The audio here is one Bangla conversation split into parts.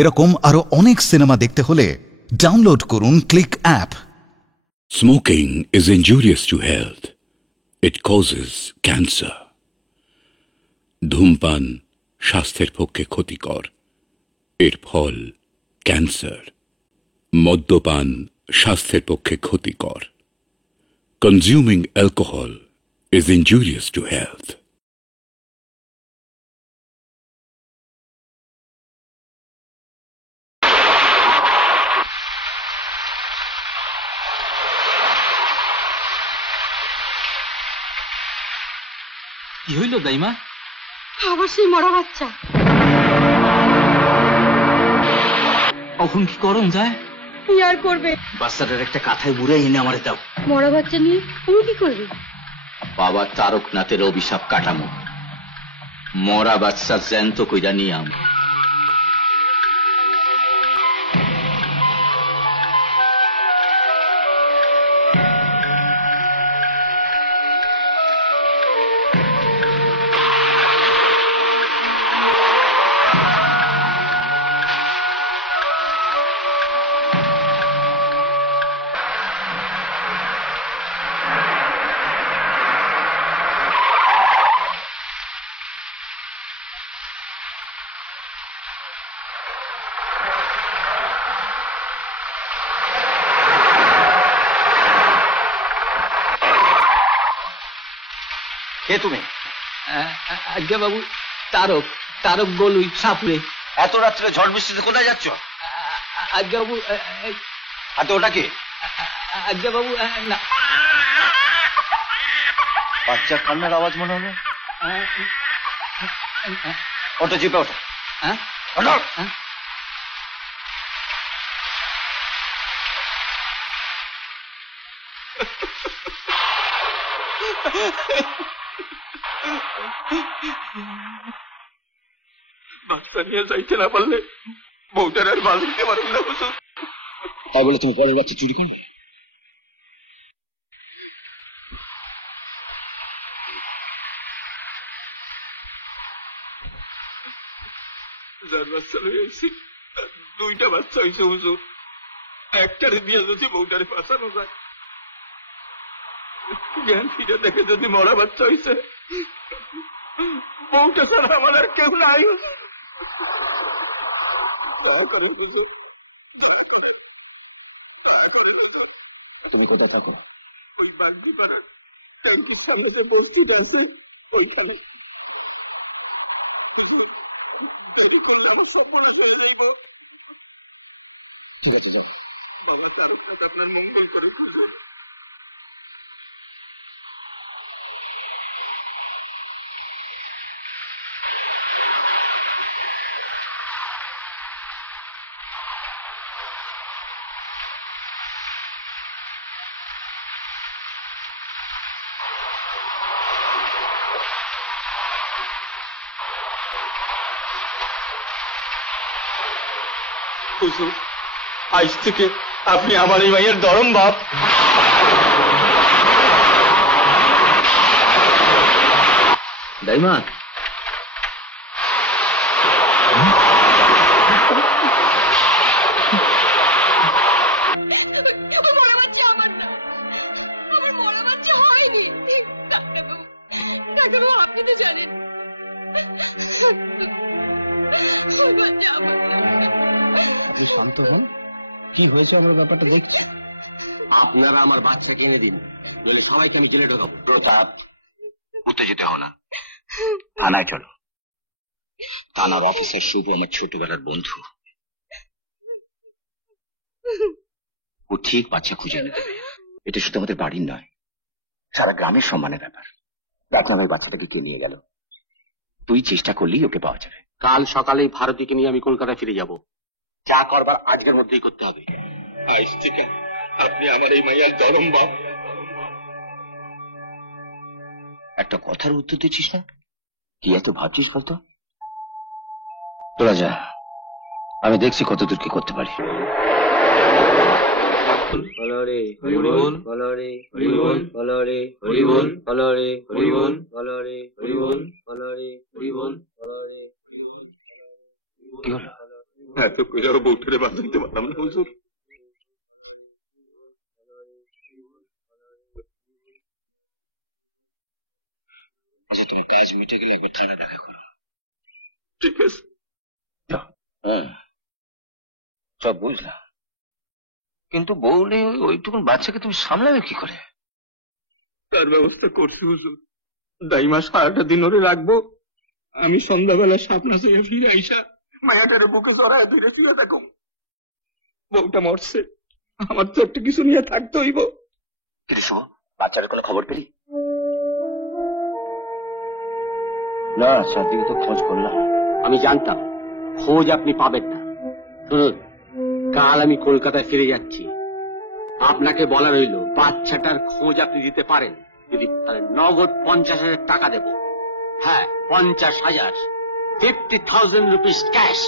এরকম আরো অনেক সিনেমা দেখতে হলে ডাউনলোড করুন click app. Smoking is injurious to health. It causes cancer. ধূমপান স্বাস্থ্যের পক্ষে ক্ষতিকর, এর ফল ক্যান্সার। মদ্যপান স্বাস্থ্যের পক্ষে ক্ষতিকর। Consuming alcohol is injurious to health. কি হইল দাইমা? আবার সেই মরা বাচ্চা। এখন কি করুন যায়? কি আর করবে? বাচ্চাটার একটা কাঁথায় বুড়ে এনে আমারে দাও। মরা বাচ্চা নিয়ে তুমি কি করবে? বাবা তারকনাথের অভিশাপ কাটামো। মরা বাচ্চা জ্যান্ত কইরা নিয়ে আম। কে তুমি? আজ্ঞা বাবু, তারক তারক গলুই সাপুরে। এত রাত্রে ঝড় বৃষ্টিতে কোথায় যাচ্ছ? আজ্ঞা বাবু। হাতে ওটা কি? আজ্ঞা বাবু না। বাচ্চার কান্নার আওয়াজ মনে হলো। ওটা জিপে ওঠা। বাচ্চা নিয়ে যাইতে না পারলে বউটার আর বাল দিতে পারবেন না হুজুর। তাই বলে তুমি পরের বাচ্চা চুরি করো? যার বাচ্চা হয়েছি দুইটা বাচ্চা হয়েছে হুজুর। একটারে দিয়ে যদি বউটারে ফাঁসানো যায়, জ্ঞান ফিরে দেখে যদি মরা বাচ্চা হয়েছে, বউটা ছাড়া আমার আর কেউ নাই। তুমি কোথায় থাকো? ওই বান্টি পাড়ার ট্যাঙ্কির সামনে বলছি জানতে, ওইখানে। আমার সব বলা চলে যাইব। বাবা তারকনাথ আপনার মঙ্গল করে খুঁজবো। হুজুর, আজ থেকে আপনি আমার এই মায়ের ধরম বাপ। দাইমা, শান্ত হন, কি হয়েছে আমরা ব্যাপারটা দেখছি। আপনারা আমার বাচ্চা কিনে দিন, বলে সবাইকে আমি জেলে ঢোকাবো। উত্তেজিত হও না, থানায় চলো। থানার অফিসার শুধু আমার ছোটবেলার বন্ধু, ও ঠিক বাচ্চা খুঁজে এনে দেবে। এটা শুধু আমাদের বাড়ির নয়, সারা গ্রামের সম্মানের ব্যাপার। দেখ না ভাই, বাচ্চাটাকে কে নিয়ে গেল? তুই চেষ্টা করলেই ওকে পাওয়া যাবে। কাল সকালেই ভারতীকে নিয়ে আমি কলকাতায় ফিরে যাব। যা করবার আজকের মধ্যেই করতে হবে। আজ থেকে আপনি আমার এই মাইয়ার ধরম বাপ। একটা কথার উত্তর দিচ্ছিস না, কি এত ভাবছিস বলতো? তোরা যা, আমি দেখছি কতদূর কি করতে পারি। হলরে হরিবল, হলরে হরিবল, হলরে হরিবল, হলরে হরিবল, হলরে হরিবল, হলরে হরিবল, হলরে। কি হলো? এত করে বউটারে বাঁচাইতে পারলাম না হুজুর। আচ্ছা, তুমি কাজ মিটে গেলে একবার থানা দেখা করো। ঠিক আছে। সব বুঝলাম, কিন্তু বউলে ওইটুকুন বাচ্চাকে তুমি সামলাবে কি করে? তার ব্যবস্থা করছি হুজুর। দাইমা সারাটা দিন ওরে রাখবো, আমি সন্ধ্যাবেলা সাপনা চাইয়া ফিরে আইসা মায়াটারে বুকে জড়ায় ধরে ফিরে থাকুম। বউটা মরছে, আমার তো একটা কিছু নিয়ে থাকতে হইব। কিন্তু শোনো, বাচ্চার কোনো খবর পেলি? না, চারদিকে তো খোঁজ করলাম। আমি জানতাম খোঁজ আপনি পাবেন না। শুনুন, কাল আমি কলকাতায় ফিরে যাচ্ছি। আপনাকে বলা রইল, বাচ্চাটার খোঁজ আপনি দিতে পারেন যদি তাহলে নগদ 50,000 টাকা দেব। হ্যাঁ, 50,000, 50,000 রুপিস ক্যাশ।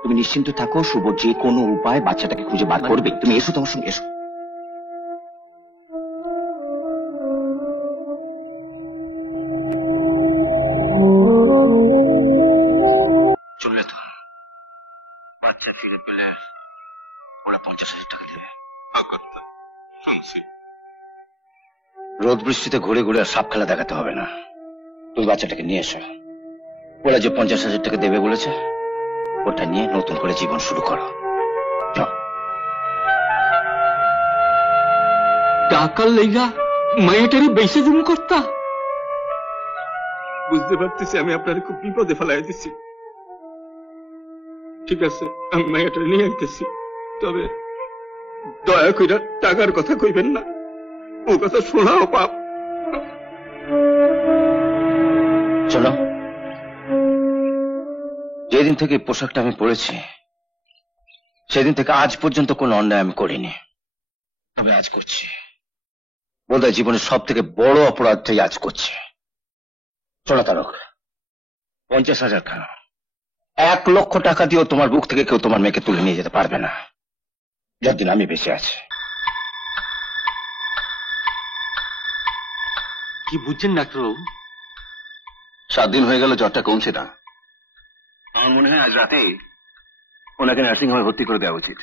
তুমি নিশ্চিন্ত থাকো, শুভ যে কোনো উপায় বাচ্চাটাকে খুঁজে বার করবে। তুমি এসো, তোমার সঙ্গে এসো। চললে তো বাচ্চা ফিরে পেলে ওরা 50,000 টাকা দেবে। শুনছি। রোদ বৃষ্টিতে ঘুরে ঘুরে আর সাপ খেলা দেখাতে হবে না। তুমি বাচ্চাটাকে নিয়ে এসো। ওরা যে 50,000 টাকা দেবে বলেছে, ওটা নিয়ে নতুন করে জীবন শুরু করো। যাও। টাকার লেগা মায়াটারে বেশি জুম করতা? বুঝতে পারতেছি আমি আপনার খুব বিপদে ফেলাই দিচ্ছি। ঠিক আছে, আমি মায়াটারে নিয়ে আইতেছি, তবে দয়া কইরা টাকার কথা কইবেন না, ও কথা শোনাও পাপ। চলো, যেদিন থেকে পোশাকটা আমি পরেছি সেদিন থেকে আজ পর্যন্ত কোনো অন্যায় আমি করিনি, তবে আজ করছি। বোধহয় জীবনের সব থেকে বড় অপরাধটাই আজ করছি। চলো তারক, 50,000 কেন, 1 লক্ষ টাকা দিয়েও তোমার বুক থেকে কেউ তোমার মেয়েকে তুলে নিয়ে যেতে পারবে না, যতদিন আমি বেঁচে আছি। কি বুঝছেন ডাক্তারবাবু? 7 দিন হয়ে গেল, জ্বরটা কমছে না। আমার মনে হয় আজ রাতে ওনাকে নার্সিং হোমে ভর্তি করে দেওয়া উচিত।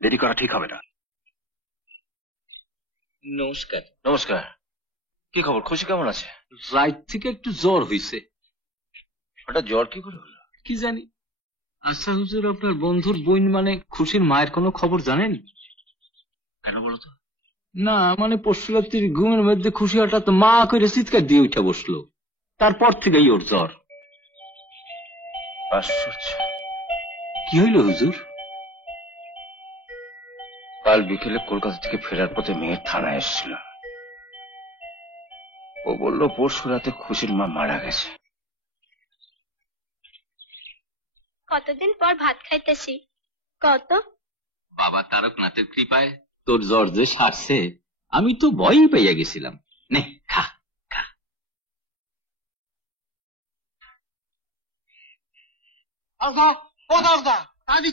দেরি করা ঠিক হবে না। নমস্কার। নমস্কার। কি খবর? খুশি কেমন আছে? রাত থেকে একটু জ্বর হয়েছে। হঠাৎ জ্বর কি করে হলো? কি জানি। আচ্ছা হুজুর, আপনার বন্ধুর বোন মানে খুশির মায়ের কোনো খবর জানেন? কেন বলতো? না মানে পরশু রাত্রির ঘুমের মধ্যে খুশি হঠাৎ মা করে চিৎকার দিয়ে উঠে বসলো, তারপর থেকেই ওর জ্বর। আশ্চর্য। কি হইল হুজুর? কাল বিকেলে কলকাতা থেকে ফেরার পথে মেয়ের থানায় এসেছিল। ও বলল পরশু রাতে খুশির মা মারা গেছে। কতদিন পর ভাত খাইতেছি। কত বাবা তারকনাথের কৃপায় তোর জ্বর যে সারছে, আমি তো ভয়ই পাইয়া গেছিলাম। নে খা খা।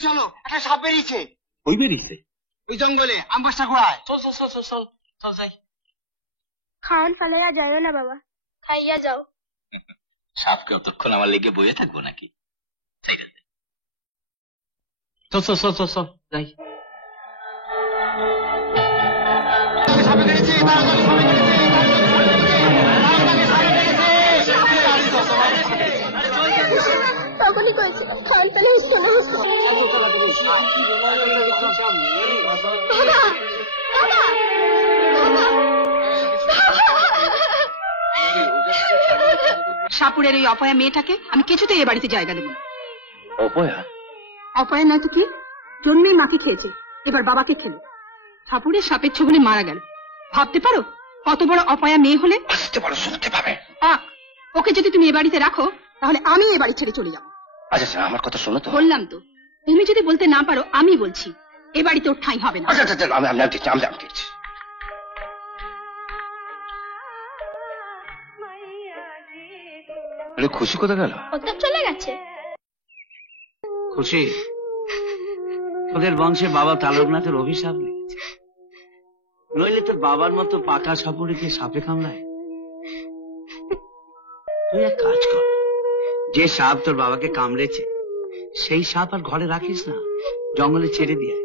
চলো, একটা সাপ বেরিয়েছে। ওই বেরিয়েছে ওই জঙ্গলে আমবাসা গোড়ায়। চল চল চল চল চল চল যাই। খাওয়ান ফালাইয়া যাইও না বাবা, খাইয়া যাও। সাপকে অতক্ষণ আমার লেগে বয়ে থাকবো নাকি? চল চল চল চল চল যাই। তখনই কয়েছিল খাওয়ান ফালাই সাপুরের এই অপয়া মেয়েটাকে আমি কিছুতেই এ বাড়িতে জায়গা দেব না। অপয়া? অপয়া নয় তো কি, জন্মেই মাকে খেয়েছে, এবার বাবাকে খেলো। সাপুরের সাপের ছবলে মারা গেল। ভাবতে পারো কত বড় অপয়া মেয়ে হলে? আসতে পারো, শুনতে পাবে। ওকে যদি তুমি এ বাড়িতে রাখো তাহলে আমি এ বাড়ি ছেড়ে চলে যাবো। আচ্ছা আমার কথা শোনো তো। বললাম তো, তুমি যদি বলতে না পারো আমি বলছি, এ বাড়িতে ওর ঠাঁই হবে না। আচ্ছা আমি দেখছি। খুশি কোথায় গেল? কোথায় চলে গেছে? খুশি, তোদের বংশে বাবা তারকনাথের অভিশাপ লেগেছে, নইলে তোর বাবার মতো পাকা সাপুরিকে সাপে কামড়ায়। তুই এক কাজ কর, যে সাপ তোর বাবাকে কামড়েছে সেই সাপ আর ঘরে রাখিস না, জঙ্গলে ছেড়ে দিয়ে।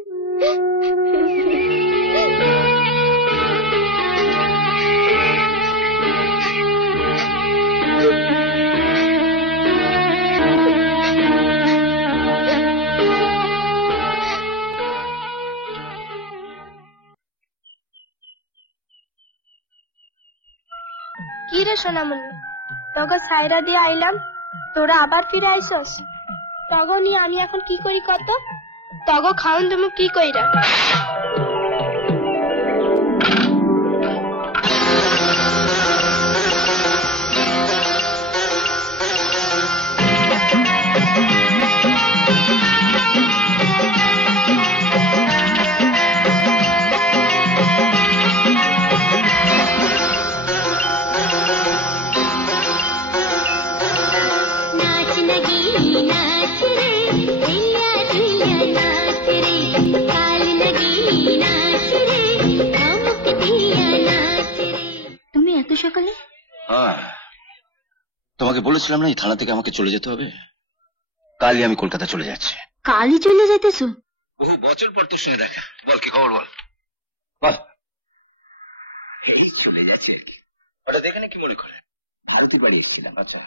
কি রে সোনামণি, তোকে সাইরা দিয়ে আইলাম, তোরা আবার ফিরে আইসস। তগ নিয়ে আমি এখন কি করি কত? তগ খাওন তুমি কি কইরা? তুমি এত সকালে? তোমাকে বলেছিলাম না এই থানা থেকে আমাকে চলে যেতে হবে। কালই আমি কলকাতা চলে যাচ্ছি। কালই চলে যাইতেছো? বহু বছর পর তোর সঙ্গে দেখা। বল কি খবর, বল বল। চলে যাচ্ছে ওটা দেখে না কি মনে করে? ভারতীর বাড়ি এসেছিলাম। আচ্ছা,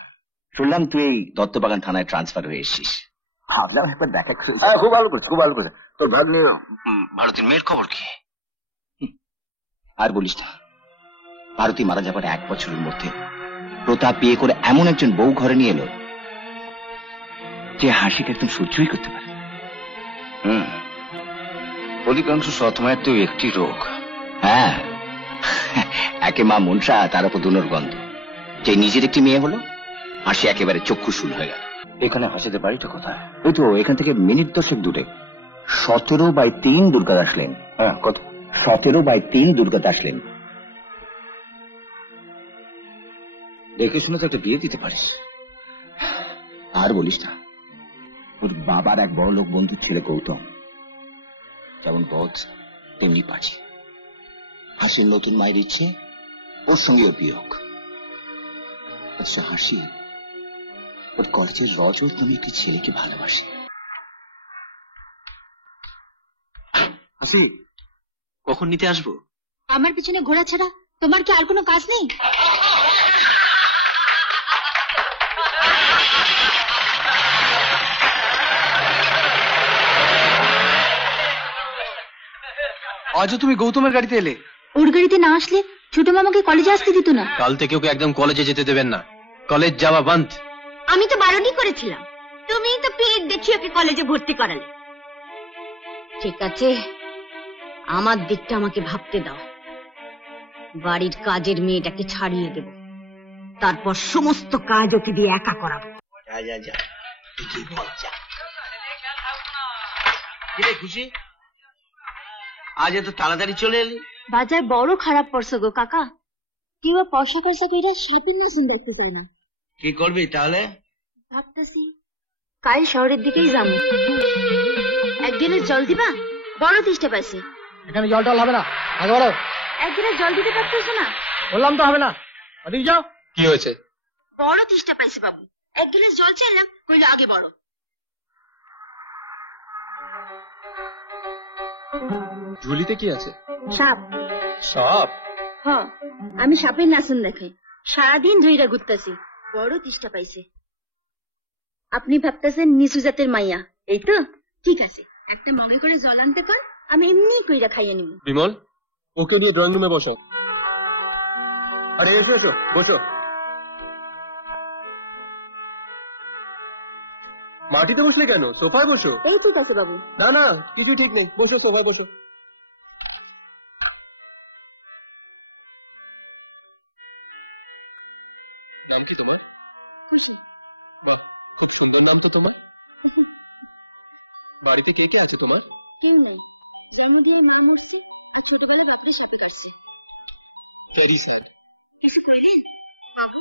শুনলাম তুই এই দত্তবাগান থানায় ট্রান্সফার হয়ে এসেছিস। ভাবলাম একবার দেখা। খুব ভালো করে, খুব ভালো করে। তোর ভাগ্নে ভারতীর মেয়ের খবর কি? আর বলিস না, ভারতী মারা যাবার 1 বছরের মধ্যে প্রতাপ বিয়ে করে এমন একজন বউ ঘরে নিয়ে এলো যে হাসিকে একদম সহ্যই করতে পারে। অধিকাংশ সৎমায়ের তো একটি রোগ। হ্যাঁ, একে মা মনসা, তার উপর দুনোর গন্ধ। যে নিজের একটি মেয়ে হলো, হাসি একেবারে চক্ষু শুল হয়ে গেল। এখানে হাসিদের বাড়িটা কোথায়? ওই তো এখান থেকে মিনিট 10 দূরে। 17/3 দুর্গাদাস লেন। হ্যাঁ, কত? 17/3 দুর্গাদাস লেন। দেখে শুনে তো একটা বিয়ে দিতে পারিস। আর বলিস না, ওর বাবার এক বড় লোক বন্ধুর ছেলে গৌতম যেমন বধ তেমনি পাচ্ছে। হাসির নতুন মায়ের ইচ্ছে, ওর সঙ্গেও বিয়ে হোক। আচ্ছা হাসি, ওর কলেজের রজত তুমি একটি ছেলেকে ভালোবাসে। হাসি, কখন নিতে আসবো? আমার পিছনে ঘোরা ছাড়া তোমার কি আর কোনো কাজ নেই? আজও তুমি গৌতমের গাড়িতে এলে? ওর গাড়িতে না আসলে ছোট মামাকে কলেজে আসতে দিত না। কাল থেকে ওকে একদম কলেজে যেতে দেবেন না, কলেজ যাওয়া বন্ধ। আমি তো বারণই করেছিলাম, তুমি তো পেট দেখি ওকে কলেজে ভর্তি করালে। ঠিক আছে, আমার দিকটা আমাকে ভাবতে দাও। বাড়ির কাজের মেয়েটাকে ছাড়িয়ে দেব, তারপর সমস্ত কাজ ওকে দিয়ে একা করাবো। যা যা যা, খুশি? আজ এত তাড়াতাড়ি চলে এলি? বাজার বড় খারাপ পড়ছে গো কাকা। কেউ পয়সা পয়সা কইরা শপিং মেশিন দেখতে চায় না। কি করবি তাহলে? ভাবতেছি কাল শহরের দিকেই যাবো। এক গিলাস জল দিবা? বড় তেষ্টা পাইছে। এখানে জল টল হবে না, আগে বলো। এক গিলাস জল দিতে পারতেছো না? বললাম তো হবে না, ওদিকে যাও। কি হয়েছে? বড় তেষ্টা পাইছে বাবু, এক গিলাস জল চাইলাম, কইলে আগে বড়। ঝুলিতে কি আছে? সাপ। সাপ? হ্যাঁ, আমি সাপের নাচন দেখাই, সারাদিন ধইরা ঘুরতেছি, বড় তেষ্টা পাইছে। আপনি ভাবতেছেন নিচু জাতের মাইয়া, এই তো? ঠিক আছে, একটা মনে করে জল আনতে কর, আমি এমনি কইরা খাইয়ে নিব। বিমল, ওকে নিয়ে ড্রয়িং রুমে বসো। আরে এসো এসো, বসো। মাটিতে বসলে কেন? সোফায় বসো। এই ঠিক আছে বাবু। না না, কিছু ঠিক নেই, বসো, সোফায় বসো। খুব সুন্দর নাম তো তোমার। বাড়িতে কে কে আছে তোমার? কেউ নেই, জন্মদিন মা মূর্তি, ছোটবেলায় বাপরে সাপে কাটছে। কিছু কইলেন বাবু?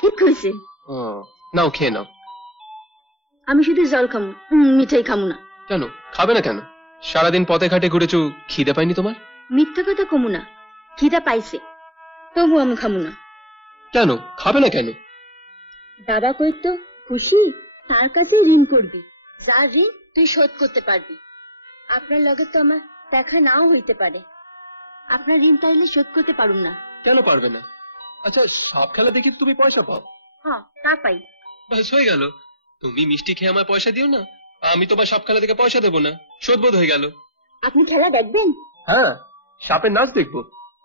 ঠিক হয়েছে। নাও খেয়ে নাও। আমি শুধু জল খামু, মিঠাই খামু না। কেন খাবে না? কেন সারাদিন পথে ঘাটে ঘুরেছো, খিদে পাইনি তোমার? মিথ্যা কথা কমু না, খিদা পাইছে, তবু আমি খামু না। কেন খাবে না কেন? দাদা কই তো খুশি তার কাছে ঋণ করবি, যার ঋণ তুই শোধ করতে পারবি। আপনার লগে তো আমার দেখা নাও হইতে পারে, আপনার ঋণ তাইলে শোধ করতে পারুম না। কেন পারবে না? আচ্ছা, সাপ খেলা দেখি তুমি পয়সা পাও? হ্যাঁ, তা পাই। ব্যাস হয়ে গেল। তুমি মিষ্টি খেয়ে আমায় পয়সা দিও না, আমি তোমার সাপ খেলা থেকে পয়সা দেবো না, শোধবোধ হয়ে গেল। আপনি খেলা দেখবেন? হ্যাঁ, সাপের নাচ দেখবো।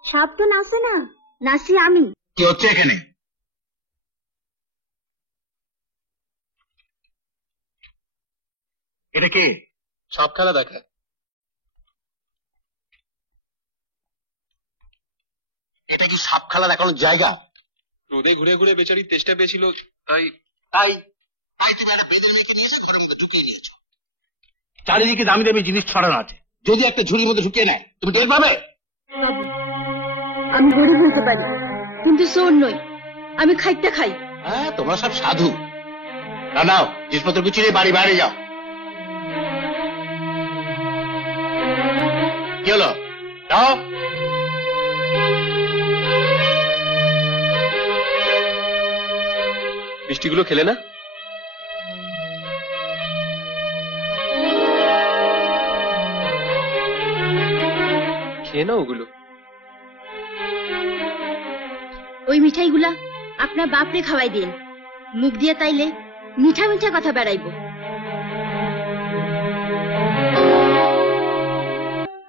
সাপ তো নাচে না, নাচি আমি। কি হচ্ছে এখানে? এটা কে? সাপ খেলা দেখায়। এটা কি সাপ খেলা দেখানোর জায়গা? রোদে ঘুরে ঘুরে বেচারি তেষ্টা পেয়েছিল, তাই তাই চারিদিকে দামি দামি জিনিস ছড়ানো আছে, যদি একটা ঝুড়ির মধ্যে ঢুকিয়ে নেয় তুমি টের পাবে? আমি গরিব হইতে পারি, কিন্তু চোর নই, আমি খাইতে খাই। হ্যাঁ, তোমরা সব সাধু। না নাও, জিনিসপত্র গুছিয়ে বাড়ি বাইরে যাও। কি হলো? যাও। মিষ্টিগুলো খেলে না? খেয়ে না ওগুলো। ওই মিঠাইগুলা আপনার বাপরে খাওয়াই দিন, মুখ দিয়ে তাইলে মিঠা মিঠা কথা বেড়াইব।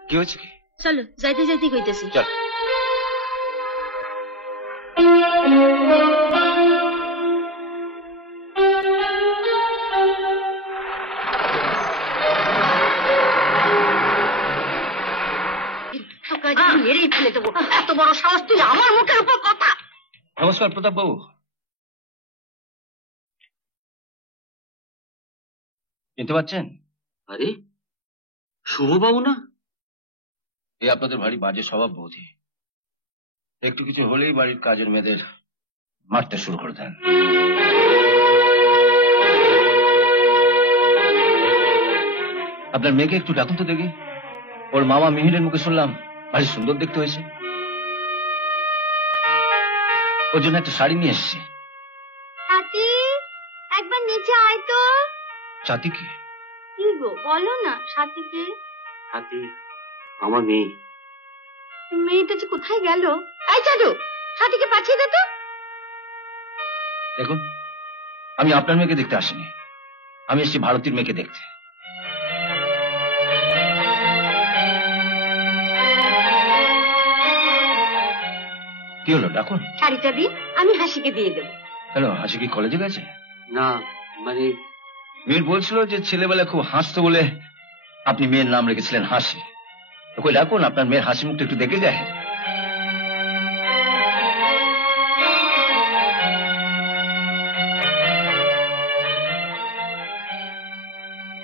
কি হচ্ছে? চলো, যাইতে যাইতে কইতেছি। চল। মেরেই ফেলে দেবো, এত বড় সাহস তুই আমার মুখের উপর কথা। নমস্কার প্রতাপ বাবু, চিনতে পারছেন? আরে শুভবাবু না? এই আপনাদের ভারী বাজে স্বভাব বৌদি, একটু কিছু হলেই বাড়ির কাজের মেয়েদের মারতে শুরু করে দেন। আপনার মেয়েকে একটু ডাকুন তো দেখি, ওর মামা মিহিরের মুখে শুনলাম ভারী সুন্দর দেখতে হয়েছে। ওর জন্য একটা শাড়ি নিয়ে এসেছি। ছাতি, একবার নিচে আয় তো। ছাতি কি? কি গো, বলো না ছাতিকে। হাতি আমার মেয়ে। মেয়েটা যে কোথায় গেল? এই চাদু, ছাতিকে পাঠিয়ে দে তো। দেখুন, আমি আপনার মেয়েকে দেখতে আসিনি, আমি এসেছি ভারতীর মেয়েকে দেখতে। কি হলো, ডাকুন। শাড়িটা দিন, আমি হাসিকে দিয়ে দেবো। কেন, হাসি কি কলেজে গেছে? না মানে মেয়ের বলছিল যে ছেলেবেলা খুব হাসতো বলে আপনি মেয়ের নাম রেখেছিলেন হাসি। তো কই ডাকুন, আপনার মেয়ের হাসি মুখটা একটু দেখে যায়।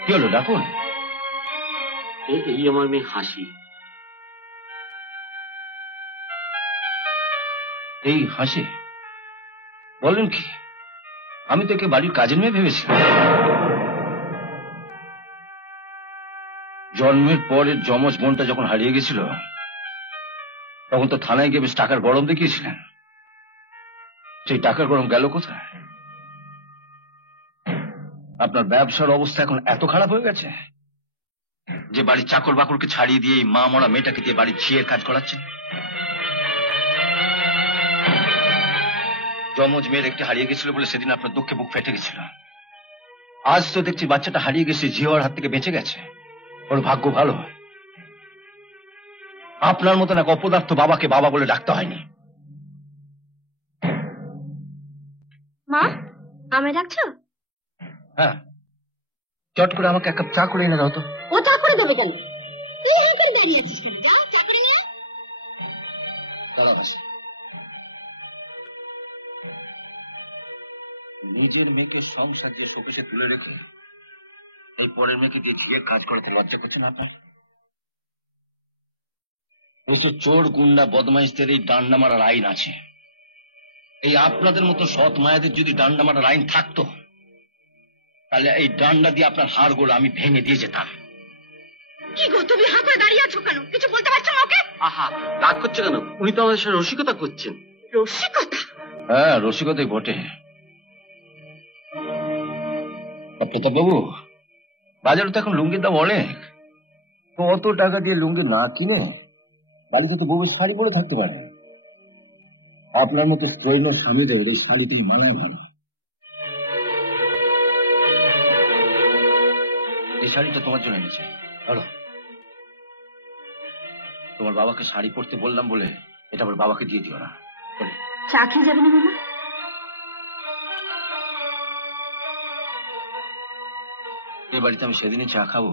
কি হলো, ডাকুন। এই আমার মেয়ে হাসি। এই হাসি বলেন কি? আমি তো একে বাড়ির কাজের মেয়ে ভেবেছিলাম। জন্মের পরের যমজ বোনটা যখন হারিয়ে গেছিল তখন তো থানায় গিয়ে বেশ টাকার গরম দেখিয়েছিলেন, সেই টাকার গরম গেল কোথায়? আপনার ব্যবসার অবস্থা এখন এত খারাপ হয়ে গেছে যে বাড়ির চাকর বাকরকে ছাড়িয়ে দিয়ে এই মা মরা মেয়েটাকে দিয়ে বাড়ির ঝিয়ের কাজ করাচ্ছে। যমজ মেয়ের একটি হারিয়ে গেছিল বলে সেদিন আপনার দুঃখে বুক ফেটে গেছিল। আজ তো দেখছি বাচ্চাটা হারিয়ে গেছে, ঝিওয়ার হাত থেকে বেঁচে গেছে। ওর ভাগ্য ভালো, আপনার মতন এক অপদার্থ বাবাকে বাবা বলে ডাকতে হয়নি। মা, আমায় ডাকছো? হ্যাঁ, চট করে আমাকে এক কাপ চা করে এনে দাও তো। ও চা করে দেবে কেন? তুই এখানে দাঁড়িয়ে আছিস কেন? যাও, চা করে নিয়ে আয়। দাঁড়াও, নিজের মেয়েকে সংসার দিয়ে শোকেশে তুলে রেখে এই পরের মেয়েকে দিয়ে ঝিয়ের কাজ করাতে লজ্জা করছে না আপনার? প্রচুর চোর গুন্ডা বদমাইশদের এই ডান্ডা মারার আইন আছে। এই আপনাদের মতো সৎ মায়াদের যদি ডান্ডা মারার আইন থাকতো তাহলে এই ডান্ডা দিয়ে আপনার হাড়গোড় আমি ভেঙে দিয়ে যেতাম। কি গো, তুমি হাঁ করে দাঁড়িয়ে আছো কেন? কিছু বলতে পারছো না ওকে? আহা, রাগ করছে কেন? উনি তো আমাদের সাথে রসিকতা করছেন। রসিকতা? হ্যাঁ, রসিকতাই বটে। প্রতাপ বাবু, বাজারে তো এখন লুঙ্গির দাম অনেক। তো অত টাকা দিয়ে লুঙ্গি না কিনে বাড়িতে তো বউ শাড়ি পরে থাকতে পারে। আপনার মতো ট্রেনের স্বামীদের ওই শাড়িটাই মানায় ভালো। এই শাড়িটা তোমার জন্য এনেছে, ধরো। তোমার বাবাকে শাড়ি পরতে বললাম বলে এটা আবার বাবাকে দিয়ে দিও না। চা খেয়ে যাবে না মামা? এ বাড়িতে আমি সেদিনই চা খাবো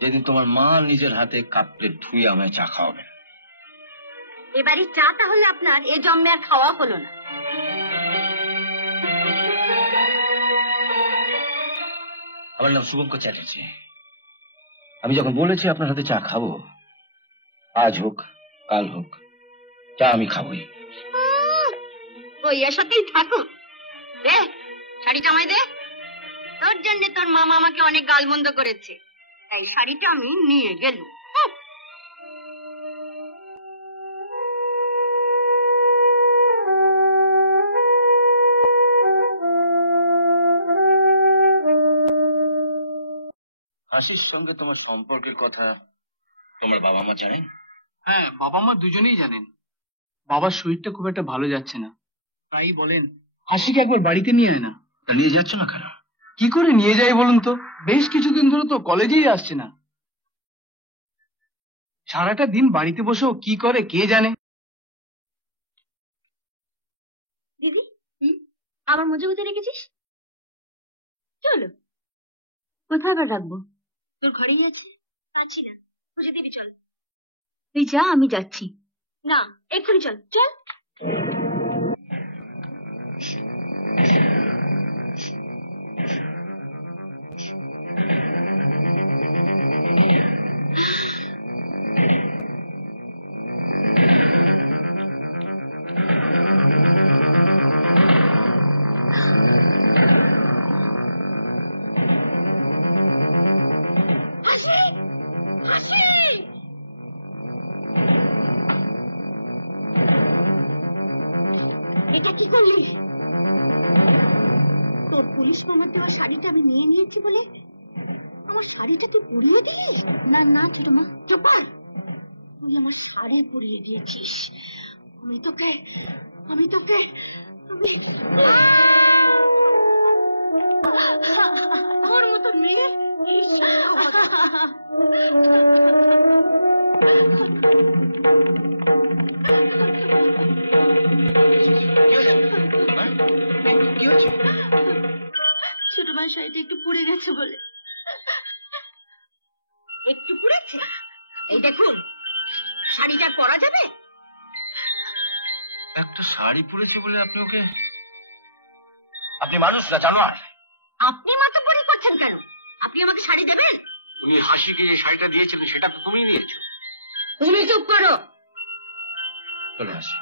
যেদিন তোমার মা নিজের হাতে কাপ প্লেট ধুয়ে আমায় চা খাওয়াবে। এবারে চা তাহলে আপনার এ জন্মে আর খাওয়া হলো না। আমার নাম শুভঙ্কর চ্যাটার্জি। আমি যখন বলেছি আপনার হাতে চা খাবো, আজ হোক কাল হোক, চা আমি খাবোই। ওই এর সাথেই থাকো। দে শাড়িটা আমায় দে। তোর জন্য তোর মামা আমাকে অনেক গালমন্দ করেছে, তাই শাড়িটা আমি নিয়ে গেলুম। হাসির সঙ্গে তোমার সম্পর্কের কথা তোমার বাবা মা জানেন? হ্যাঁ, বাবা মা দুজনেই জানেন। বাবার শরীরটা খুব একটা ভালো যাচ্ছে না, তাই বলেন হাসিকে একবার বাড়িতে নিয়ে আয় না। তা নিয়ে যাচ্ছ না কেন? কি করে নিয়ে যাই বলুন তো? বেশ কিছুদিন ধরে তো কলেজেই আসছে না। সারাটা দিন বাড়িতে বসেও কি করে কে জানে। দিদি, আমার মজা কোথায় রেখেছিস? চলো। কোথায় বা রাখবো? তোর ঘরেই আছে। আছি না, খুঁজে দিবি। চল তুই যা, আমি যাচ্ছি। না, এক্ষুনি চল। চল। এটা কি করলি? তোর পুলিশ আমার দেওয়া শাড়িটা আমি নিয়ে নিয়েছি বলে আমার শাড়িটা তুই পুড়িয়ে দিস? না না তোমার চোপার, তুই আমার শাড়ি পুড়িয়ে দিয়েছিস। আমি তোকে আমার মতো মেয়ে ছোট মার শাড়িটা একটু পুড়ে গেছে বলে। একটু পুড়েছে? এই দেখুন, শাড়িটা পরা যাবে? একটা শাড়ি পরেছে বলে আপনি ওকে? আপনি মানুষ না জানোয়ার? আপনি মাতব্বরি করছেন কেন? আপনি আমাকে শাড়ি দেবেন? উনি হাসিকে যে শাড়িটা দিয়েছিলেন সেটা তো তুমি নিয়েছো। তুমি চুপ করো। চলে আসি।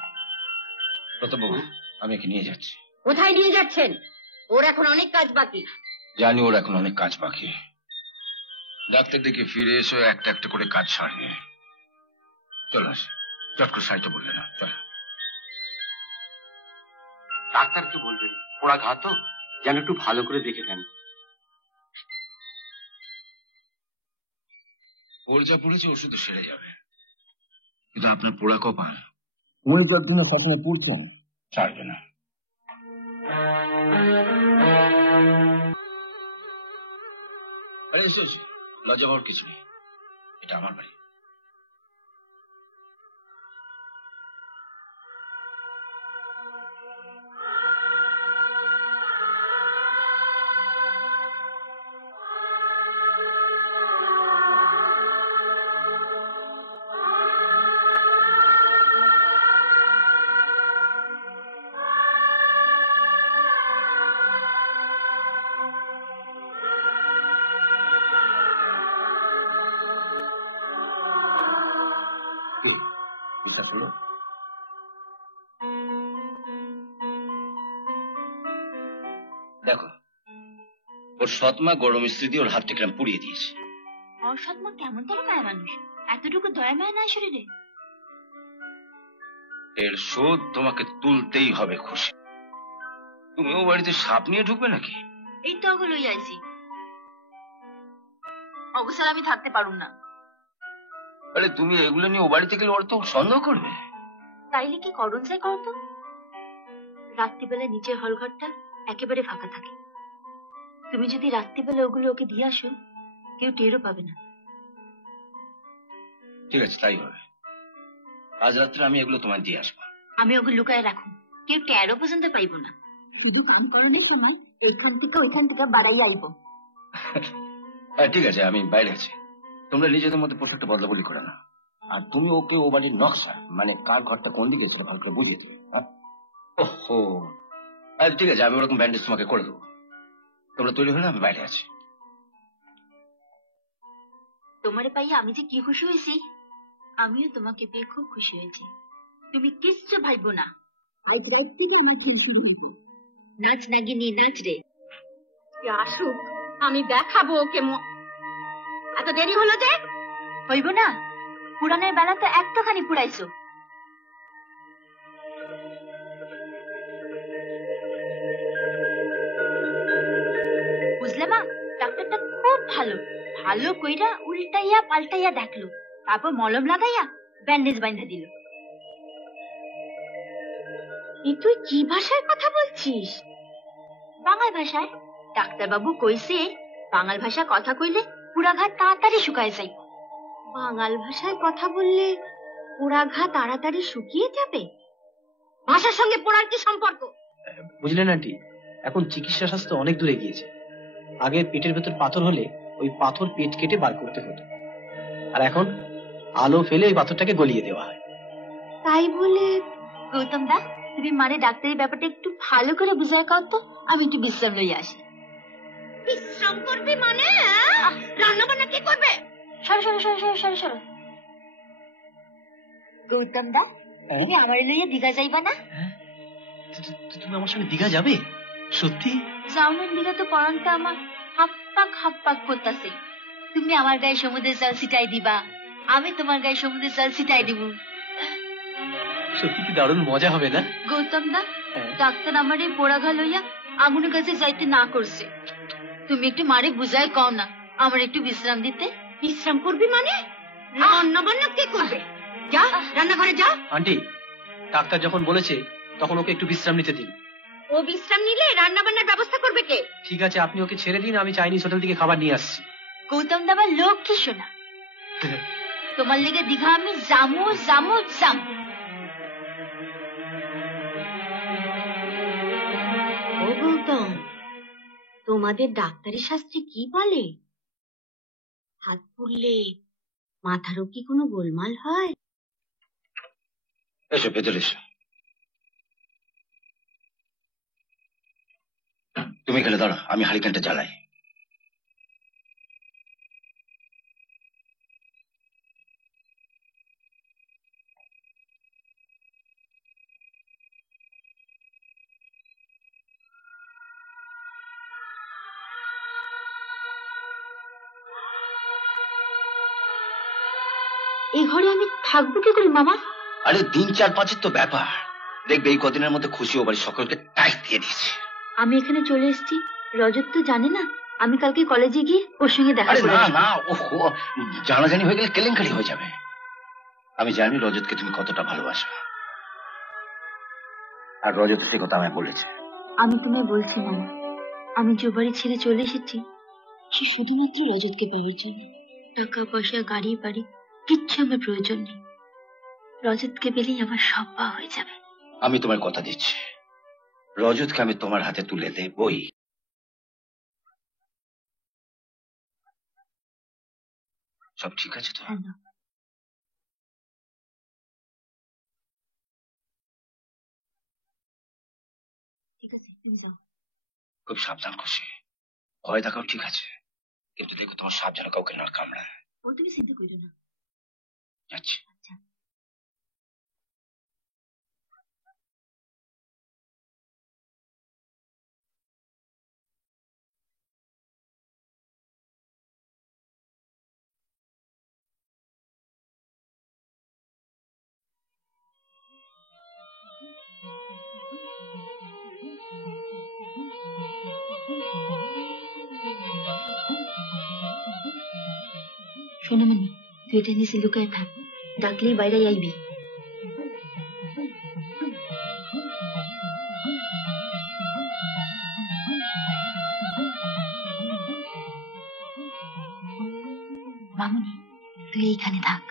প্রতাপবাবু, আমি একে নিয়ে যাচ্ছি। কোথায় নিয়ে যাচ্ছেন? ওর এখন অনেক কাজ বাকি। জানি ওর এখন অনেক কাজ বাকি। ডাক্তার দিকে ফিরে এসে একটা একটা করে কাজ সারিয়ে চলে আসে। চট করে শাড়িটা বললে না। চল। ডাক্তারকে বলবেন, ওরা ঘা তো, যেন একটু ভালো করে দেখে দেন। ওর যা পড়েছে ওষুধ সেরে যাবে, কিন্তু আপনার পোড়া কপাল ওই যতদিনে কখনো পড়ছেন ছাড়বে না। আরে এসো, লজ্জা পাওয়ার কিছু নেই, এটা আমার বাড়ি। দেখো, ওর সৎমা গরম স্ত্রী দিয়ে ওর হাতটা কিরম পুড়িয়ে দিয়েছে। অসৎ মা কেমন তোর মায়া মানুষ, এতটুকু দয়া মায়া নাই শরীরে। এর শোধ তোমাকে তুলতেই হবে খুশি। তুমি ও বাড়িতে সাপ নিয়ে ঢুকবে নাকি? এই তো ওগুলো আইছি, অবসর আমি থাকতে পারুম না। আরে তুমি এগুলো নিয়ে ও বাড়িতে গেলে ওরা তো সন্দেহ করবে। তাইলে কি করুন চাই করতো, রাত্রিবেলা নিচের হলঘরটা একেবারে ফাঁকা থাকে। তুমি যদি রাত্রিবেলা ওগুলো ওকে দিয়ে আসো, কেউ টেরও পাবে না। ঠিক আছে, তাই হবে। আজ রাত্রে আমি এগুলো তোমায় দিয়ে আসবো। আমি ওগুলো লুকায় রাখুন, কেউ টেরও পর্যন্ত পাইব না। শুধু কাম করণের সময় এইখান থেকে ওইখান থেকে বাড়াই আইব। ঠিক আছে, আমি বাইরে আছি। তোমরা নিজেদের মধ্যে পোশাকটা বদলাবদলি করে না। আর তুমি ওকে ও বাড়ির নকশা, মানে কার ঘরটা কোন দিকে ছিল, ভালো করে বুঝিয়ে দিবে। ওহো, ঠিক আছে, আমি ওরকম ব্যান্ডেজ তোমাকে করে দেবো। তোমরা তৈরি হলে আমি বাইরে আছি। তোমারে পাইয়া আমি যে কি খুশি হয়েছি, আমিও তোমাকে পেয়ে খুব খুশি হয়েছি। তুমি কিচ্ছু ভাইব না। নাচ নাগিনী নাচ রে। আসুক, আমি দেখাবো ওকে। এত দেরি হলো যে? হইব না, পুরানের বেলা তো একটুখানি পুরাইছো। বুঝলে মা, ডাক্তারটা খুব ভালো। ভালো কইরা উল্টাইয়া পাল্টাইয়া দেখলো, তারপর মলম লাগাইয়া ব্যান্ডেজ বাইন্ধা দিল। তুই কি ভাষায় কথা বলছিস? বাঙাল ভাষায়। ডাক্তারবাবু কইছে বাঙাল ভাষা কথা কইলে পুরাঘাত তাড়াতাড়ি শুকায় যায়। বাঙাল ভাষায় কথা বললে পোড়াঘা তাড়াতাড়ি শুকিয়ে যাবে? ভাষার সঙ্গে পোড়ার কি সম্পর্ক? বুঝলেন আন্টি, এখন চিকিৎসা শাস্ত্র অনেক দূরে গিয়েছে। আগে পেটের ভেতর পাথর হলে ওই পাথর পেট কেটে বার করতে হতো, আর এখন আলো ফেলে ওই পাথরটাকে গলিয়ে দেওয়া হয়। তাই বলে গৌতম দা, তুমি মানে ডাক্তারের ব্যাপারটা একটু ভালো করে বুঝায় কর তো, আমি একটু বিশ্রাম লইয়া আসি। বিশ্রাম করবি মানে? রান্না বান্না কে করবে? সরো সরো সরো সরো সরো সরো। গৌতম দা, তুমি আমার লইয়া দীঘা যাইবা না? তুমি আমার সঙ্গে দীঘা যাবে? সত্যি? যাওনের দীঘা তো পরানটা আমার হাপ পাক করতেছে। তুমি আমার গায়ে সমুদ্রের জল ছিটাই দিবা, আমি তোমার গায়ে সমুদ্রের জল ছিটাই দিব। সত্যি কি দারুণ মজা হবে না? গৌতম দা, ডাক্তার আমার এই পোড়াঘা লইয়া আগুনের কাছে যাইতে না করছে। তুমি একটু মারে বুঝাই কও না আমার একটু বিশ্রাম দিতে। বিশ্রাম করবি মানে? রান্না বান্না কে করবে? যা রান্নাঘরে যা। আন্টি, ডাক্তার যখন বলেছে তখন ওকে একটু বিশ্রাম নিতে দিন। ও বিশ্রাম নিলে রান্না বান্নার ব্যবস্থা করবে কে? ঠিক আছে, আপনি ওকে ছেড়ে দিন, আমি চাইনিজ হোটেল থেকে খাবার নিয়ে আসছি। গৌতম দা লোক কি শোনা, তোমার লেগে দীঘা আমি জামু জামু জামু। ও গৌতম, তোমাদের ডাক্তারি শাস্ত্রে কি বলে? হাত পুড়লে মাথারও কি কোনো গোলমাল হয়? এসো ভেতরে এসো। তুমি এখানে দাঁড়া, আমি হারিকেনটা জ্বালাই। এই ঘরে আমি থাকবো কি করে মামা? আরে 3-4-5 তো ব্যাপার, দেখবে এই কদিনের মধ্যে খুশি ও বাড়ির সকলকে টাইট দিয়ে দিয়েছে। আমি এখানে চলে এসেছি, রজত তো জানে না। আমি কালকে কলেজে গিয়ে ওর সঙ্গে দেখা করে না না, ওহো, জানাজানি হয়ে গেলে কেলেঙ্কারি হয়ে যাবে। আমি জানি রজতকে তুমি কতটা ভালোবাসো, আর রজত সে কথা আমায় বলেছে। আমি তোমায় বলছি মামা, আমি যে বাড়ি ছেড়ে চলে এসেছি সে শুধুমাত্র রজতকে পাওয়ার জন্য। টাকা পয়সা গাড়ি বাড়ি কিচ্ছু আমার প্রয়োজন নেই, রজতকে পেলেই আমার সব পাওয়া হয়ে যাবে। আমি তোমার কথা দিচ্ছি, রজতকে আমি তোমার হাতে তুলে দেবই। সব ঠিক আছে তো? ঠিক আছে, তুমি যাও। খুব সাবধান খুশি, ভয় দেখাও ঠিক আছে, কিন্তু দেখো তোমার সাপ যেন কাউকে না কামড়ায়। ও তুমি চিন্তা করো না। আচ্ছা। সোনামণি, তুই এটা নিচে লুকায় থাক, ডাকলেই বাইরে আইবি। মামুনি, তুই এইখানে থাক।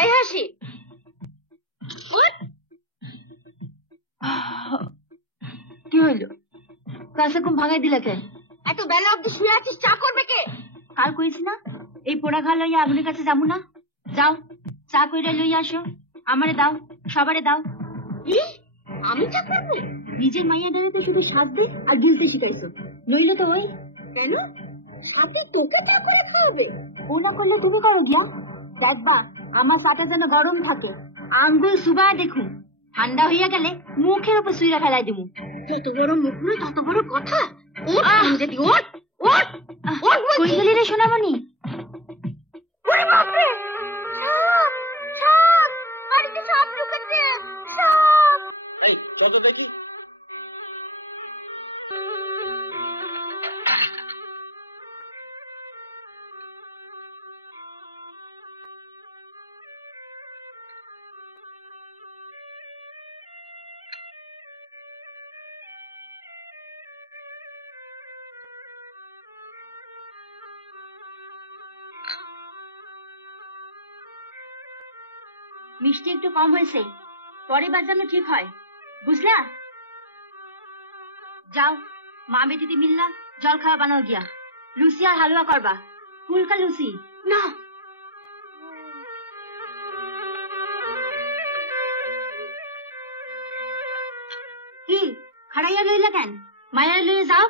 এই হাসি, কি হইল? কাছে ঘুম ভাঙাই দিলে কেন? এত বেলা অব্দি শুয়ে আছিস, চা করবে কে? কাল কইস না এই পোড়া ঘা লইয়া আগুনের কাছে যাবো না? যাও, চা কইরা লইয়া আসো, আমারে দাও, সবারে দাও। কি আমি চা করবো? নিজের মাইয়া ডালে তো শুধু স্বাদ দে আর গিলতে শিখাইছো, নইলে তো ওই। কেন সাথে তোকে চা করে খাওয়াবে? ও না করলে তুমি করো গিয়া। দেখবা আমার চাটা যেন গরম থাকে, আঙ্গুল সুবা দেখুন, ঠান্ডা হইয়া গেলে মুখের উপর সুইরা ফেলাই দিব। যত বড় মুখ নয় তত বড় কথা। যদি ওঠ ওঠ ওঠ, কই গেলি রে সোনামণি? বাড়িতে সাপ ঢুকেছে, সাপ। দেখি মিষ্টি একটু কম হয়েছে, পরে বাজানো ঠিক হয়, বুঝলা? যাও, মা বেটিতে মিললা জল খাওয়া বানাও গিয়া, লুচি আর হালুয়া করবা, ফুলকা লুচি না। কি খাড়াইয়া লইলা কেন? মায়া লইয়া যাও।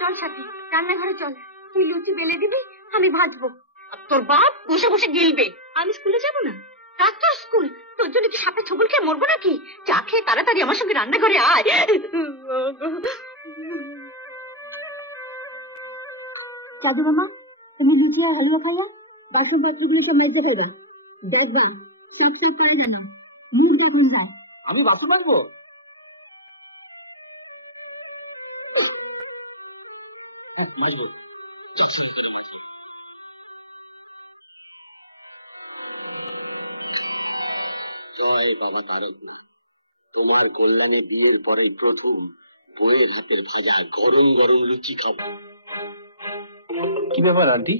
চল সাথী, রান্নাঘরে চল, তুই লুচি বেলে দিবি, আমি ভাজবো, তোর বাপ বসে বসে গিলবে। আমি স্কুলে যাবো না, রাত তোর স্কুল, তোর জন্য কি সাপে ছবল খেয়ে মরবো নাকি? চা খেয়ে তাড়াতাড়ি আমার সঙ্গে রান্নাঘরে আয়। সাধু মামা, তুমি লুচি আর হালুয়া খাইয়া বাসন পত্রগুলো সব মেজে ফেলবা, দেখবা সব সাপ করে জানো, মুখ যখন যায়। আমি বাসন মারবো? জয় বাবা তারকনাথ, তোমার কল্যাণে বিয়ের পরে প্রথম বইয়ের হাতের ভাজা গরম গরম লুচি খাবো। কি ব্যাপার আন্টি,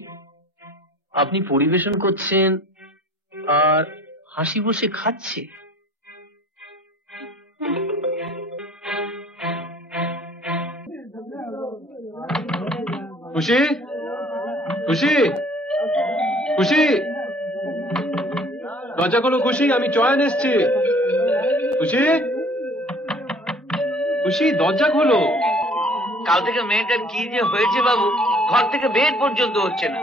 আপনি পরিবেশন করছেন আর হাসি বসে খাচ্ছে? খুশি খুশি খুশি, দরজা খোলো খুশি, আমি চয়ন এসছি। খুশি খুশি, দরজা খোলো। কাল থেকে মেয়েটার কি যে হয়েছে বাবু, ঘর থেকে বের পর্যন্ত হচ্ছে না,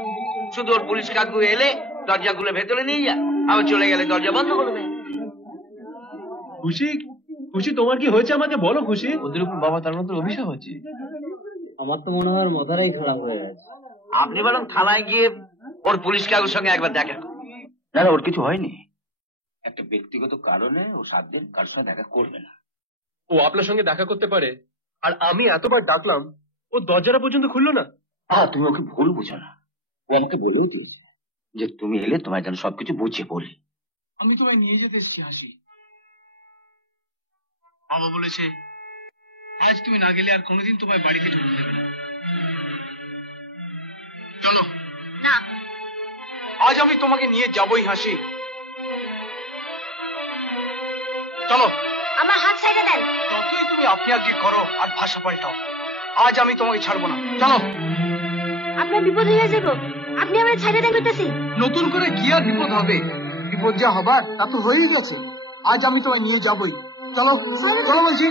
শুধু ওর পুলিশ কাকু এলে দরজা খুলে ভেতরে নিয়ে যা, আবার চলে গেলে দরজা বন্ধ করে দেয়। খুশি খুশি, তোমার কি হয়েছে আমাকে বলো খুশি। ওদের উপর বাবা তার মতো অভিশাপ হচ্ছে। আমার তো মনে হয় মাথাটাই খারাপ হয়ে গেছে। আপনি বরং থানায় গিয়ে ওর পুলিশ কাকুর সঙ্গে একবার দেখা করুন। না ওর কিছু হয়নি, একটা ব্যক্তিগত কারণে ও 7 দিন কার সঙ্গে দেখা করবে না। ও আপনার সঙ্গে দেখা করতে পারে, আর আমি এতবার ডাকলাম ও দরজাটা পর্যন্ত খুললো না। তুমি ওকে ভুল বুঝো না, ও আমাকে বলেছি যে তুমি এলে তোমায় যেন সবকিছু বুঝিয়ে বলি। আমি তোমায় নিয়ে যেতে এসেছি হাসি। বাবা বলেছে আজ তুমি না গেলে আর কোনোদিন তোমায় বাড়িতে ঢুকতে দেবে না। চলো না, আজ আমি তোমাকে নিয়ে যাবই হাসি। চলো। আমার হাত ছাইড়া দেন। যতই তুমি আপনি আগে করো আর ভাষা পাল্টাও, আজ আমি তোমাকে ছাড়বো না। চলো। আপনার বিপদ হয়ে যাব, আপনি আমার ছাইড়া দেন কইতাছি। নতুন করে কি আর বিপদ হবে? বিপদ যা হবার তা তো হয়েই গেছে। আজ আমি তোমায় নিয়ে যাবই। চলো চলো বলছি,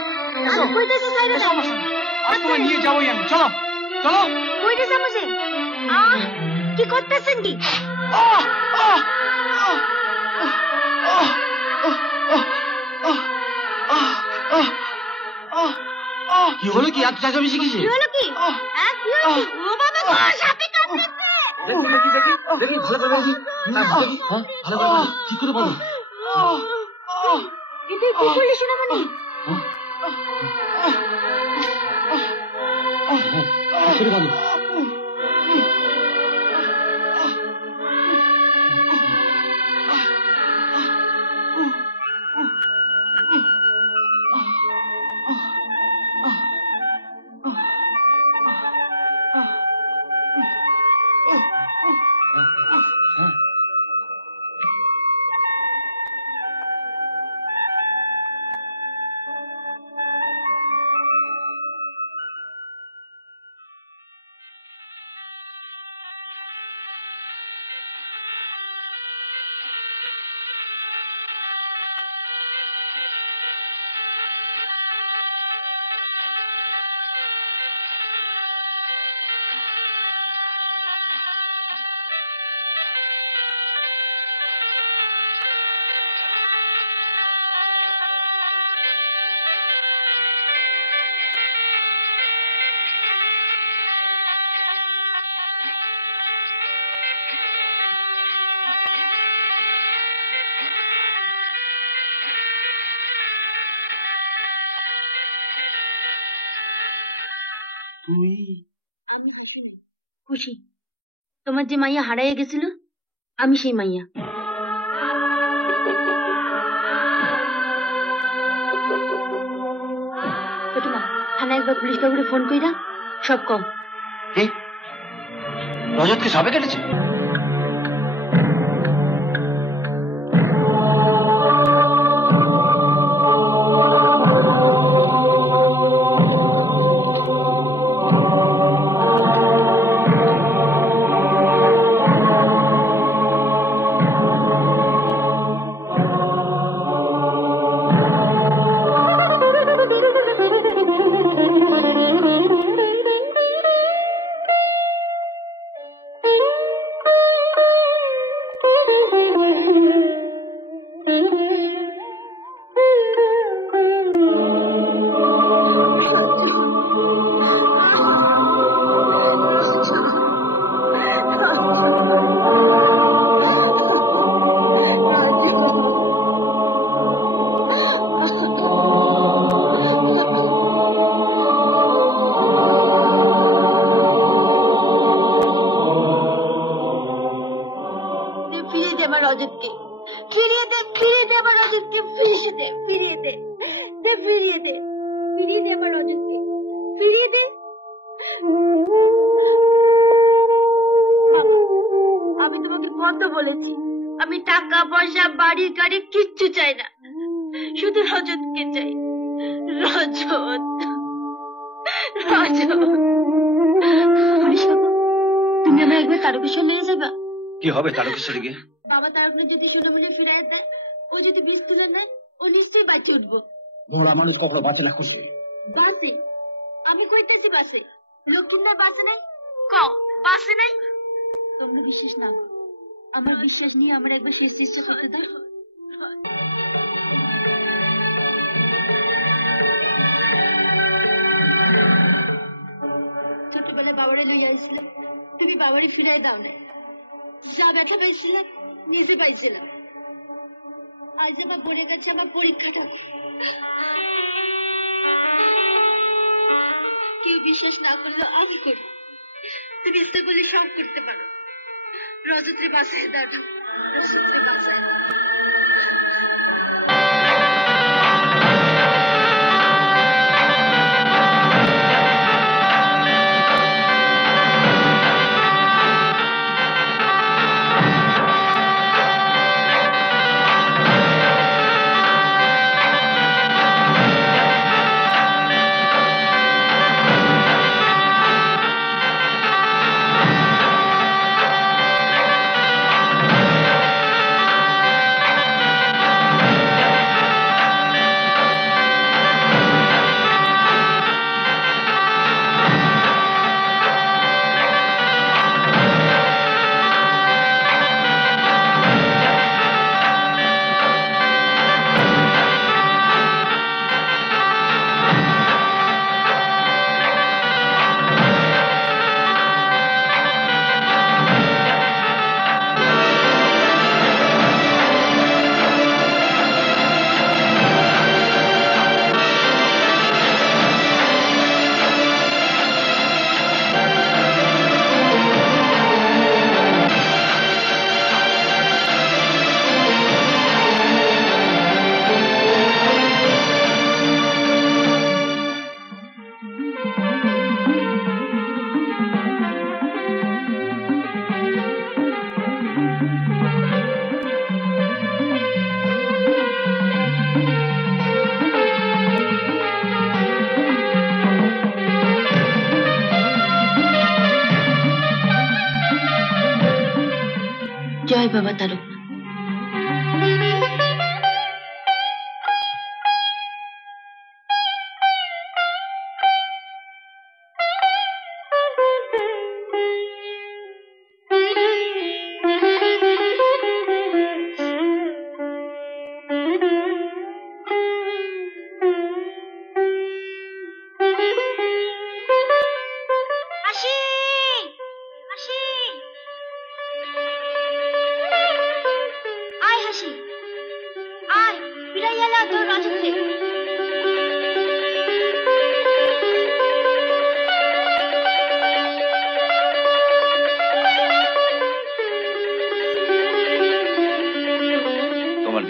আজ তোমায় নিয়ে যাবই আমি। চলো চলো। কইতে যাবো যে? কি করতেছেন কি? কি হলো? কি এত চেঁচামেচি কিসে? কি হলো কি? ও বাবা গো, সাপে কামড়েছে। দেখি দেখি ভালো করে দেখি। ভালো করে কি করে বলো? এটা কি করলি সোনামণি? ছেড়ে বাঁধো। তুই? আমি খুশি। তোমার যে মাইয়া হারাইয়া গেছিল, আমি সেই মাইয়া। ছোটমা, থানায় একবার পুলিশ বাবুরে ফোন কইরা সব কম। রজতকে সবে কেটেছে? আমি তোমাকে কত বলেছি, আমি টাকা পয়সা বাড়ি গাড়ি কিচ্ছু চাই না, শুধু রজতকে চাই। রজত, তুমি আমার একবার তারকেশ্বর নিয়ে যাবা? কি হবে তারকেশ্বরে গিয়ে? বাবা তারকে যদি সোনামণি ফিরাই দেয়, ও যদি বীজ তুলে নেয়, ও নিশ্চয়ই বাঁচিয়ে উঠবো। বড় মানুষ কখনো বাঁচে না খুশি। বাঁচে? আমি কইতেছি বাঁচে। লক্ষ্মীন্দর বাঁচে নাই? কও বাঁচে নাই? তোমরা বিশ্বাস না, আমার বিশ্বাস নিয়ে আমার একবার শেষ চেষ্টা করতে দাও। ছোটবেলায় বাবারে লইয়া আসলে তুমি বাবারে ফিরাই দাও না। যা ব্যথা পাইছিল নিজে পাইছিলাম। আজ আমার পড়ে গেছে আমার পরীক্ষাটা। কেউ বিশ্বাস না করলে আমি করি। তুমি ইচ্ছে করলে সব করতে পারো। রজতরে বাঁচিয়ে দাও, রজতরে বাঁচায় দাও। জয় বাবা তারক।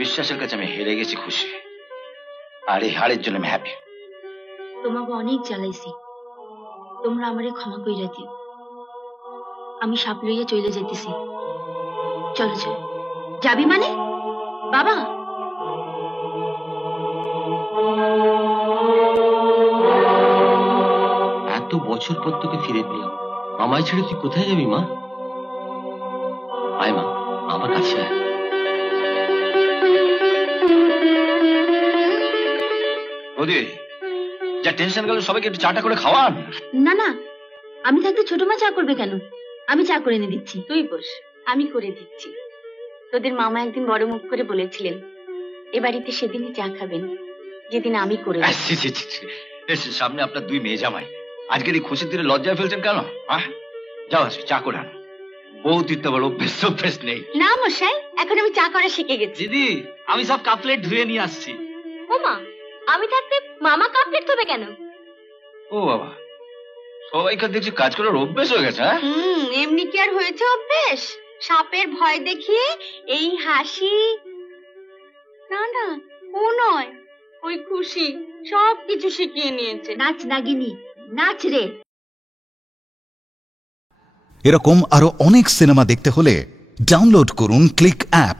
বিশ্বাসের কাছে আমি হেরে গেছি খুশি, আর এই হারের জন্য আমি হ্যাপি। তোমাকে অনেক জ্বালাইছি, তোমরা আমারে ক্ষমা কইরা দিও। আমি সাপ লইয়া চলে যেতেছি। চলো চলো। যাবি মানে? বাবা এত বছর পর তোকে ফিরে পেলাম, আমায় ছেড়ে তুই কোথায় যাবি মা? আয় মা, আমার কাছে আয়। যা টেনশন গেল, সবাইকে একটু চাটা করে খাওয়ান। না না, আমি থাকতে ছোট মা চা করবে কেন? আমি চা করে এনে দিচ্ছি, তুই বস, আমি করে দিচ্ছি। তোদের মামা একদিন বড় মুখ করে বলেছিলেন এ বাড়িতে সেদিনই চা খাবেন যেদিন আমি করে। সামনে আপনার দুই মেয়ে জামাই, আজকের এই খুশির দিনে লজ্জায় ফেলছেন কেন? যাও আসো, চা করে আনো। বউ দিতে বড় অভ্যেস নেই। না মশাই, এখন আমি চা করা শিখে গেছি। দিদি, আমি সব কাপ প্লেট ধুয়ে নিয়ে আসছি। ও মা, আমি থাকতে মামা কাপ প্লেট ধোবে কেন? ও বাবা, সবাইকার দেখছি কাজ করার অভ্যেস হয়ে গেছে। এমনি কি আর হয়েছে অভ্যেস? সাপের ভয় দেখিয়ে এই হাসি। না না, ও নয়, ওই খুশি সবকিছু শিখিয়ে নিয়েছে। নাচ নাগিনী, নাচ রে। এরকম আরো অনেক সিনেমা দেখতে হলে ডাউনলোড করুন ক্লিক অ্যাপ।